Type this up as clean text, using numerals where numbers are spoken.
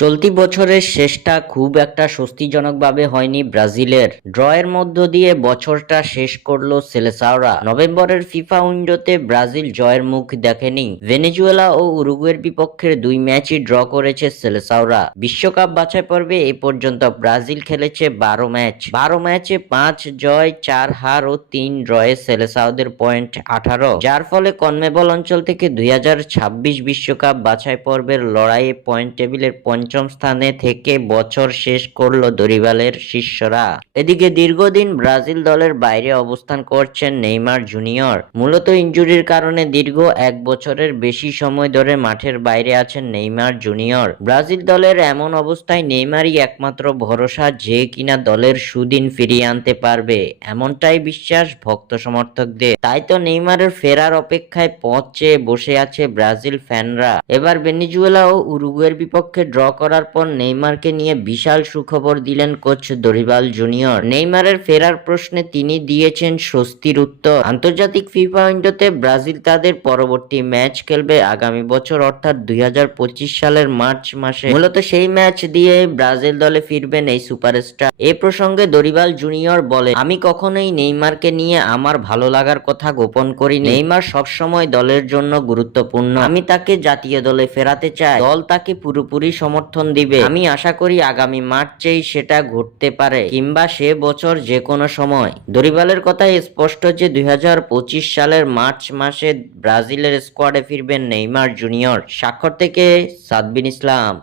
চলতি বছরের শেষটা খুব একটা স্বস্তিজনকভাবে হয়নি ব্রাজিলের। ড্রয়ের মধ্য দিয়ে বছরটা শেষ করলো সেলেসাওরা। নভেম্বরের ফিফা উইন্ডোতে ব্রাজিল জয়ের মুখ দেখেনি। ভেনেজুয়েলা ও উরুগুয়ের বিপক্ষে 2 ম্যাচই ড্র করেছে সেলেসাওরা। বিশ্বকাপ বাছাই পর্বে এ পর্যন্ত ব্রাজিল খেলেছে 12 ম্যাচ। 12 ম্যাচে 5 জয়, 4 হার ও 3 ড্রয়ে সেলেসাওদের পয়েন্ট 18, যার ফলে কনমেবল অঞ্চল থেকে 2026 বিশ্বকাপ বাছাই পর্বের লড়াইয়ে পয়েন্ট টেবিলের পঞ্চম স্থানে থেকে বছর শেষ করল দরিবালের শিষ্যরা। এদিকে দীর্ঘদিন ব্রাজিল দলের বাইরে অবস্থান করছেন নেইমার জুনিয়র। মূলত ইনজুরির কারণে দীর্ঘ 1 বছরের বেশি সময় ধরে মাঠের বাইরে আছেন নেইমার জুনিয়র। ব্রাজিল দলের এমন অবস্থায় নেইমারই একমাত্র ভরসা, যে কিনা দলের সুদিন ফিরিয়ে আনতে পারবে, এমনটাই বিশ্বাস ভক্ত সমর্থকদের। তাই তো নেইমারের ফেরার অপেক্ষায় পথ চেয়ে বসে আছে ব্রাজিল ফ্যানরা। এবার ভেনেজুয়েলা ও উরুগুয়ের বিপক্ষে ড্র করার পর নেইমারকে নিয়ে বিশাল সুখবর দিলেন কোচ দরিবাল জুনিয়র। নেইমারের ফেরার প্রশ্নে তিনি দিয়েছেন স্বস্তির উত্তর। আন্তর্জাতিক ফিফা উইন্ডোতে ব্রাজিল তাদের পরবর্তী ম্যাচ খেলবে আগামী বছর, অর্থাৎ 2025 সালের মার্চ মাসে। মূলত সেই ম্যাচ দিয়ে ব্রাজিল দলে ফিরবেন এই সুপারস্টার। এ প্রসঙ্গে দরিবাল জুনিয়র বলেন, আমি কখনোই নেইমারকে নিয়ে আমার ভালো লাগার কথা গোপন করিনি। নেইমার সবসময় দলের জন্য গুরুত্বপূর্ণ। আমি তাকে জাতীয় দলে ফেরাতে চাই। দল তাকে পুরোপুরি সমর্থন দিবে। আমি আশা করি আগামী মার্চেই সেটা ঘটতে পারে, কিংবা সে বছর যে কোনো সময়। দরিবালের কথায় স্পষ্ট যে 2025 সালের মার্চ মাসে ব্রাজিলের স্কোয়াডে ফিরবেন নেইমার জুনিয়র। স্বাক্ষর থেকে সাদবিন ইসলাম।